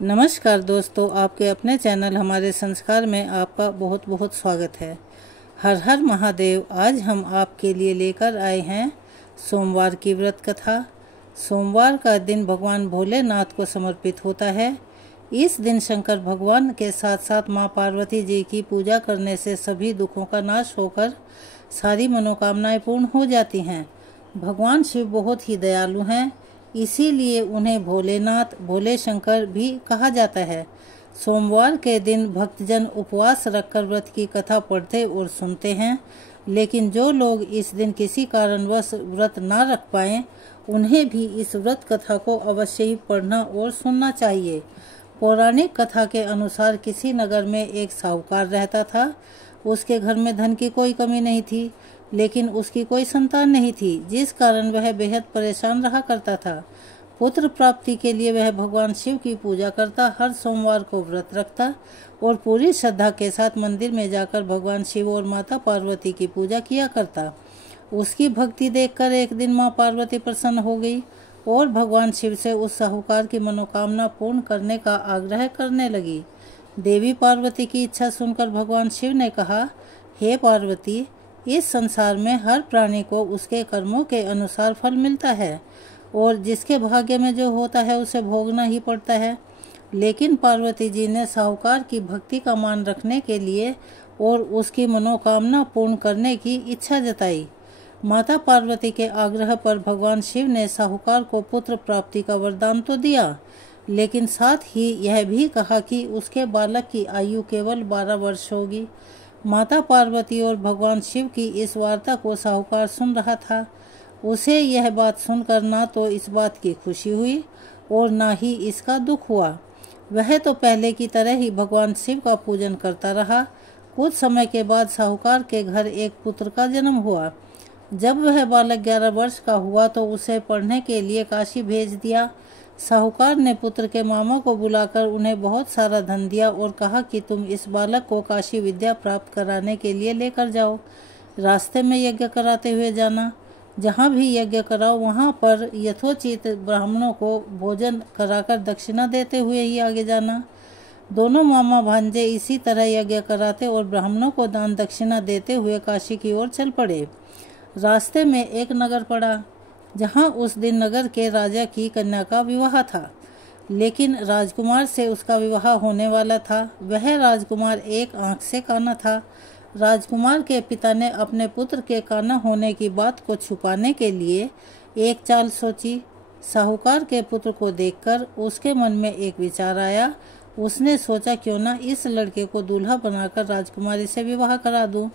नमस्कार दोस्तों, आपके अपने चैनल हमारे संस्कार में आपका बहुत बहुत स्वागत है। हर हर महादेव। आज हम आपके लिए लेकर आए हैं सोमवार की व्रत कथा। सोमवार का दिन भगवान भोलेनाथ को समर्पित होता है। इस दिन शंकर भगवान के साथ साथ माँ पार्वती जी की पूजा करने से सभी दुखों का नाश होकर सारी मनोकामनाएं पूर्ण हो जाती हैं। भगवान शिव बहुत ही दयालु हैं, इसीलिए उन्हें भोलेनाथ, भोले शंकर भी कहा जाता है। सोमवार के दिन भक्तजन उपवास रखकर व्रत की कथा पढ़ते और सुनते हैं, लेकिन जो लोग इस दिन किसी कारणवश व्रत ना रख पाएं, उन्हें भी इस व्रत कथा को अवश्य ही पढ़ना और सुनना चाहिए। पौराणिक कथा के अनुसार किसी नगर में एक साहूकार रहता था। उसके घर में धन की कोई कमी नहीं थी, लेकिन उसकी कोई संतान नहीं थी, जिस कारण वह बेहद परेशान रहा करता था। पुत्र प्राप्ति के लिए वह भगवान शिव की पूजा करता, हर सोमवार को व्रत रखता और पूरी श्रद्धा के साथ मंदिर में जाकर भगवान शिव और माता पार्वती की पूजा किया करता। उसकी भक्ति देखकर एक दिन माँ पार्वती प्रसन्न हो गई और भगवान शिव से उस साहूकार की मनोकामना पूर्ण करने का आग्रह करने लगी। देवी पार्वती की इच्छा सुनकर भगवान शिव ने कहा, हे पार्वती, इस संसार में हर प्राणी को उसके कर्मों के अनुसार फल मिलता है और जिसके भाग्य में जो होता है उसे भोगना ही पड़ता है। लेकिन पार्वती जी ने साहूकार की भक्ति का मान रखने के लिए और उसकी मनोकामना पूर्ण करने की इच्छा जताई। माता पार्वती के आग्रह पर भगवान शिव ने साहूकार को पुत्र प्राप्ति का वरदान तो दिया, लेकिन साथ ही यह भी कहा कि उसके बालक की आयु केवल 12 वर्ष होगी। माता पार्वती और भगवान शिव की इस वार्ता को साहूकार सुन रहा था। उसे यह बात सुनकर ना तो इस बात की खुशी हुई और ना ही इसका दुख हुआ। वह तो पहले की तरह ही भगवान शिव का पूजन करता रहा। कुछ समय के बाद साहूकार के घर एक पुत्र का जन्म हुआ। जब वह बालक 11 वर्ष का हुआ तो उसे पढ़ने के लिए काशी भेज दिया। साहूकार ने पुत्र के मामा को बुलाकर उन्हें बहुत सारा धन दिया और कहा कि तुम इस बालक को काशी विद्या प्राप्त कराने के लिए लेकर जाओ। रास्ते में यज्ञ कराते हुए जाना, जहाँ भी यज्ञ कराओ वहाँ पर यथोचित ब्राह्मणों को भोजन कराकर दक्षिणा देते हुए ही आगे जाना। दोनों मामा भांजे इसी तरह यज्ञ कराते और ब्राह्मणों को दान दक्षिणा देते हुए काशी की ओर चल पड़े। रास्ते में एक नगर पड़ा, जहाँ उस दिन नगर के राजा की कन्या का विवाह था, लेकिन राजकुमार से उसका विवाह होने वाला था। वह राजकुमार एक आंख से काना था। राजकुमार के पिता ने अपने पुत्र के काना होने की बात को छुपाने के लिए एक चाल सोची। साहूकार के पुत्र को देखकर उसके मन में एक विचार आया। उसने सोचा, क्यों ना इस लड़के को दूल्हा बनाकर राजकुमारी से विवाह करा दूं।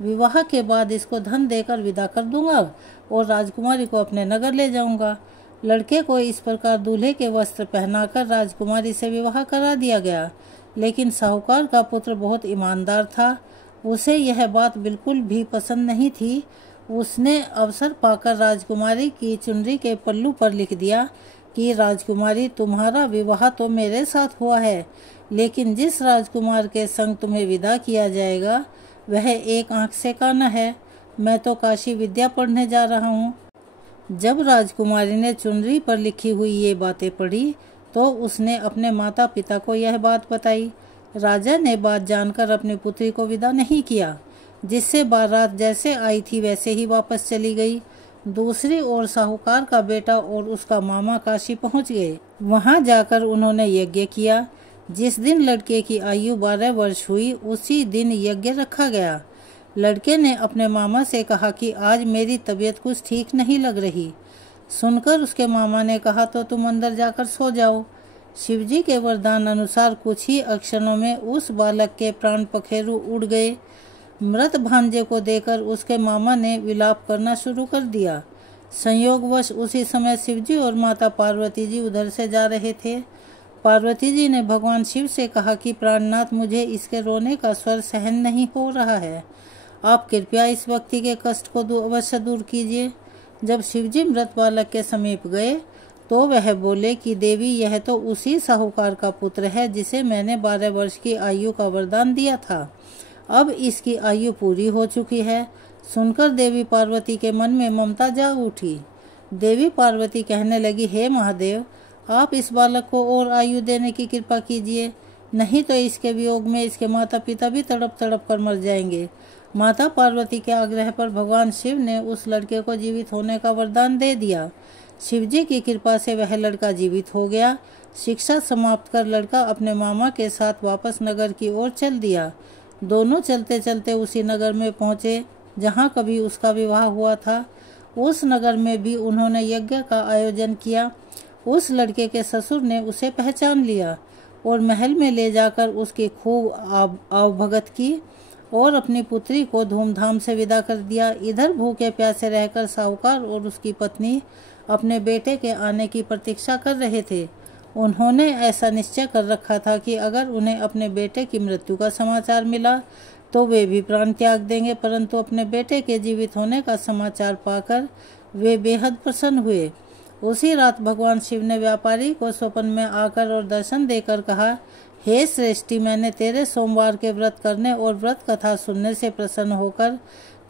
विवाह के बाद इसको धन देकर विदा कर दूंगा और राजकुमारी को अपने नगर ले जाऊंगा। लड़के को इस प्रकार दूल्हे के वस्त्र पहनाकर राजकुमारी से विवाह करा दिया गया। लेकिन साहूकार का पुत्र बहुत ईमानदार था। उसे यह बात बिल्कुल भी पसंद नहीं थी। उसने अवसर पाकर राजकुमारी की चुनरी के पल्लू पर लिख दिया कि राजकुमारी, तुम्हारा विवाह तो मेरे साथ हुआ है, लेकिन जिस राजकुमार के संग तुम्हें विदा किया जाएगा वह एक आंख से काना है। मैं तो काशी विद्या पढ़ने जा रहा हूँ। जब राजकुमारी ने चुनरी पर लिखी हुई ये बातें पढ़ी तो उसने अपने माता पिता को यह बात बताई। राजा ने बात जानकर अपनी पुत्री को विदा नहीं किया, जिससे बारात जैसे आई थी वैसे ही वापस चली गई। दूसरी ओर साहूकार का बेटा और उसका मामा काशी पहुँच गए। वहाँ जाकर उन्होंने यज्ञ किया। जिस दिन लड़के की आयु 12 वर्ष हुई, उसी दिन यज्ञ रखा गया। लड़के ने अपने मामा से कहा कि आज मेरी तबीयत कुछ ठीक नहीं लग रही। सुनकर उसके मामा ने कहा, तो तुम अंदर जाकर सो जाओ। शिवजी के वरदान अनुसार कुछ ही क्षणों में उस बालक के प्राण पखेरु उड़ गए। मृत भांजे को देखकर उसके मामा ने विलाप करना शुरू कर दिया। संयोगवश उसी समय शिवजी और माता पार्वती जी उधर से जा रहे थे। पार्वती जी ने भगवान शिव से कहा कि प्राणनाथ, मुझे इसके रोने का स्वर सहन नहीं हो रहा है। आप कृपया इस व्यक्ति के कष्ट को अवश्य दूर कीजिए। जब शिवजी मृत बालक के समीप गए तो वह बोले कि देवी, यह तो उसी साहूकार का पुत्र है जिसे मैंने 12 वर्ष की आयु का वरदान दिया था। अब इसकी आयु पूरी हो चुकी है। सुनकर देवी पार्वती के मन में ममता जाग उठी। देवी पार्वती कहने लगी, हे महादेव, आप इस बालक को और आयु देने की कृपा कीजिए, नहीं तो इसके वियोग में इसके माता पिता भी तड़प तड़प कर मर जाएंगे। माता पार्वती के आग्रह पर भगवान शिव ने उस लड़के को जीवित होने का वरदान दे दिया। शिवजी की कृपा से वह लड़का जीवित हो गया। शिक्षा समाप्त कर लड़का अपने मामा के साथ वापस नगर की ओर चल दिया। दोनों चलते चलते उसी नगर में पहुँचे जहाँ कभी उसका विवाह हुआ था। उस नगर में भी उन्होंने यज्ञ का आयोजन किया। उस लड़के के ससुर ने उसे पहचान लिया और महल में ले जाकर उसकी खूब आवभगत की और अपनी पुत्री को धूमधाम से विदा कर दिया। इधर भूखे प्यासे रहकर साहूकार और उसकी पत्नी अपने बेटे के आने की प्रतीक्षा कर रहे थे। उन्होंने ऐसा निश्चय कर रखा था कि अगर उन्हें अपने बेटे की मृत्यु का समाचार मिला तो वे भी प्राण त्याग देंगे, परंतु अपने बेटे के जीवित होने का समाचार पाकर वे बेहद प्रसन्न हुए। उसी रात भगवान शिव ने व्यापारी को स्वप्न में आकर और दर्शन देकर कहा, हे श्रेष्ठी, मैंने तेरे सोमवार के व्रत करने और व्रत कथा सुनने से प्रसन्न होकर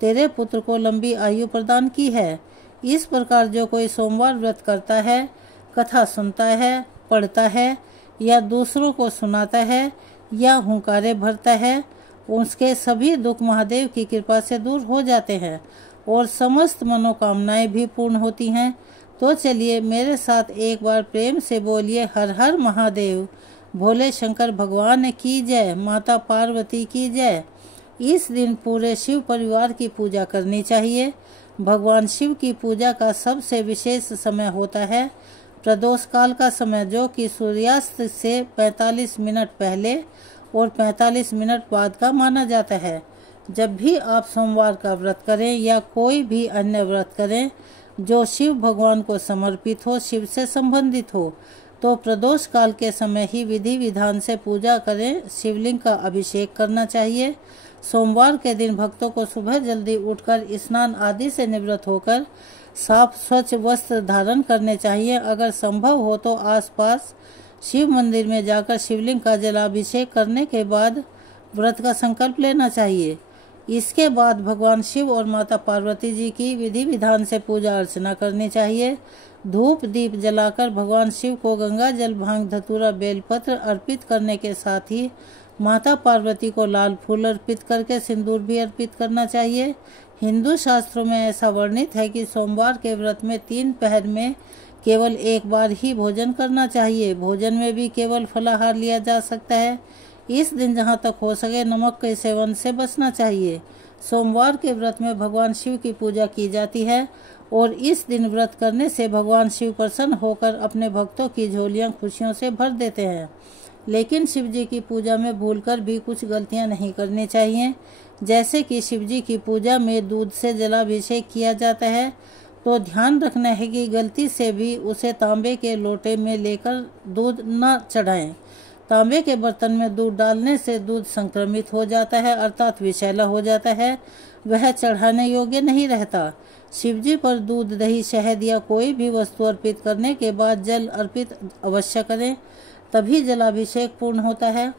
तेरे पुत्र को लंबी आयु प्रदान की है। इस प्रकार जो कोई सोमवार व्रत करता है, कथा सुनता है, पढ़ता है या दूसरों को सुनाता है या हुंकारे भरता है, उसके सभी दुख महादेव की कृपा से दूर हो जाते हैं और समस्त मनोकामनाएं भी पूर्ण होती हैं। तो चलिए मेरे साथ एक बार प्रेम से बोलिए, हर हर महादेव, भोले शंकर भगवान की जय, माता पार्वती की जय। इस दिन पूरे शिव परिवार की पूजा करनी चाहिए। भगवान शिव की पूजा का सबसे विशेष समय होता है प्रदोष काल का समय, जो कि सूर्यास्त से 45 मिनट पहले और 45 मिनट बाद का माना जाता है। जब भी आप सोमवार का व्रत करें या कोई भी अन्य व्रत करें जो शिव भगवान को समर्पित हो, शिव से संबंधित हो, तो प्रदोष काल के समय ही विधि विधान से पूजा करें। शिवलिंग का अभिषेक करना चाहिए। सोमवार के दिन भक्तों को सुबह जल्दी उठकर स्नान आदि से निवृत्त होकर साफ स्वच्छ वस्त्र धारण करने चाहिए। अगर संभव हो तो आसपास शिव मंदिर में जाकर शिवलिंग का जलाभिषेक करने के बाद व्रत का संकल्प लेना चाहिए। इसके बाद भगवान शिव और माता पार्वती जी की विधि विधान से पूजा अर्चना करनी चाहिए। धूप दीप जलाकर भगवान शिव को गंगा जल, भांग, धतूरा, बेलपत्र अर्पित करने के साथ ही माता पार्वती को लाल फूल अर्पित करके सिंदूर भी अर्पित करना चाहिए। हिंदू शास्त्रों में ऐसा वर्णित है कि सोमवार के व्रत में 3 पहर में केवल एक बार ही भोजन करना चाहिए। भोजन में भी केवल फलाहार लिया जा सकता है। इस दिन जहाँ तक हो सके नमक के सेवन से बचना चाहिए। सोमवार के व्रत में भगवान शिव की पूजा की जाती है और इस दिन व्रत करने से भगवान शिव प्रसन्न होकर अपने भक्तों की झोलियाँ खुशियों से भर देते हैं। लेकिन शिव जी की पूजा में भूलकर भी कुछ गलतियाँ नहीं करनी चाहिए। जैसे कि शिव जी की पूजा में दूध से जलाभिषेक किया जाता है तो ध्यान रखना है कि गलती से भी उसे तांबे के लोटे में लेकर दूध न चढ़ाएं। तांबे के बर्तन में दूध डालने से दूध संक्रमित हो जाता है, अर्थात विषैला हो जाता है, वह चढ़ाने योग्य नहीं रहता। शिवजी पर दूध, दही, शहद या कोई भी वस्तु अर्पित करने के बाद जल अर्पित अवश्य करें, तभी जलाभिषेक पूर्ण होता है।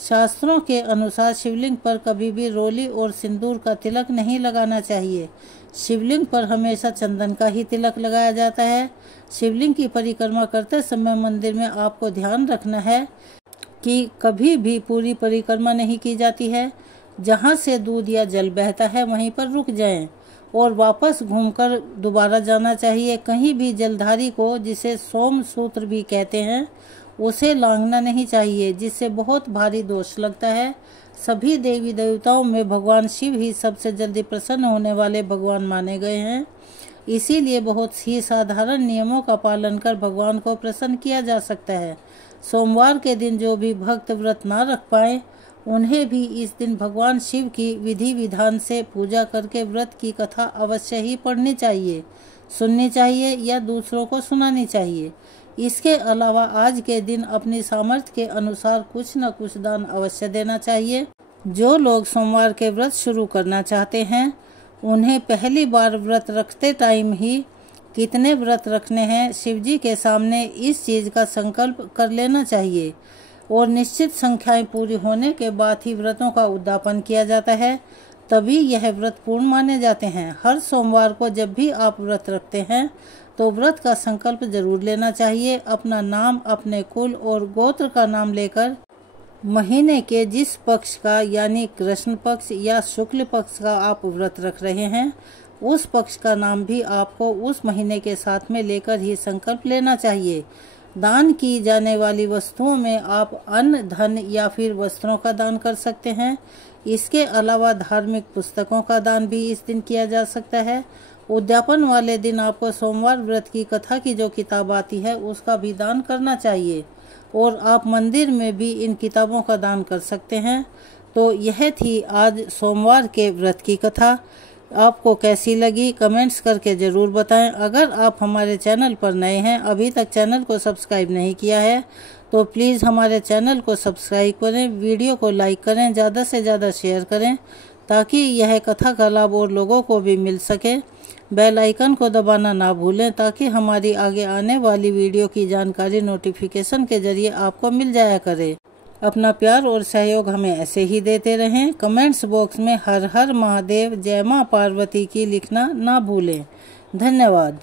शास्त्रों के अनुसार शिवलिंग पर कभी भी रोली और सिंदूर का तिलक नहीं लगाना चाहिए। शिवलिंग पर हमेशा चंदन का ही तिलक लगाया जाता है। शिवलिंग की परिक्रमा करते समय मंदिर में आपको ध्यान रखना है कि कभी भी पूरी परिक्रमा नहीं की जाती है। जहाँ से दूध या जल बहता है वहीं पर रुक जाएं और वापस घूमकर दोबारा जाना चाहिए। कहीं भी जलधारी को, जिसे सोम सूत्र भी कहते हैं, उसे लांघना नहीं चाहिए, जिससे बहुत भारी दोष लगता है। सभी देवी देवताओं में भगवान शिव ही सबसे जल्दी प्रसन्न होने वाले भगवान माने गए हैं। इसीलिए बहुत ही साधारण नियमों का पालन कर भगवान को प्रसन्न किया जा सकता है। सोमवार के दिन जो भी भक्त व्रत ना रख पाए उन्हें भी इस दिन भगवान शिव की विधि विधान से पूजा करके व्रत की कथा अवश्य ही पढ़नी चाहिए, सुननी चाहिए या दूसरों को सुनानी चाहिए। इसके अलावा आज के दिन अपनी सामर्थ्य के अनुसार कुछ न कुछ दान अवश्य देना चाहिए। जो लोग सोमवार के व्रत शुरू करना चाहते हैं उन्हें पहली बार व्रत रखते टाइम ही कितने व्रत रखने हैं शिवजी के सामने इस चीज़ का संकल्प कर लेना चाहिए और निश्चित संख्याएं पूरी होने के बाद ही व्रतों का उद्यापन किया जाता है, तभी यह व्रत पूर्ण माने जाते हैं। हर सोमवार को जब भी आप व्रत रखते हैं तो व्रत का संकल्प जरूर लेना चाहिए। अपना नाम, अपने कुल और गोत्र का नाम लेकर महीने के जिस पक्ष का यानी कृष्ण पक्ष या शुक्ल पक्ष का आप व्रत रख रहे हैं, उस पक्ष का नाम भी आपको उस महीने के साथ में लेकर ही संकल्प लेना चाहिए। दान की जाने वाली वस्तुओं में आप अन्न, धन या फिर वस्त्रों का दान कर सकते हैं। इसके अलावा धार्मिक पुस्तकों का दान भी इस दिन किया जा सकता है। उद्यापन वाले दिन आपको सोमवार व्रत की कथा की जो किताब आती है उसका भी दान करना चाहिए और आप मंदिर में भी इन किताबों का दान कर सकते हैं। तो यह थी आज सोमवार के व्रत की कथा। आपको कैसी लगी कमेंट्स करके ज़रूर बताएं। अगर आप हमारे चैनल पर नए हैं, अभी तक चैनल को सब्सक्राइब नहीं किया है, तो प्लीज़ हमारे चैनल को सब्सक्राइब करें, वीडियो को लाइक करें, ज़्यादा से ज़्यादा शेयर करें ताकि यह कथा का लाभ और लोगों को भी मिल सके। बेल आइकन को दबाना ना भूलें ताकि हमारी आगे आने वाली वीडियो की जानकारी नोटिफिकेशन के जरिए आपको मिल जाया करे। अपना प्यार और सहयोग हमें ऐसे ही देते रहें। कमेंट्स बॉक्स में हर हर महादेव, जय मां पार्वती की लिखना ना भूलें। धन्यवाद।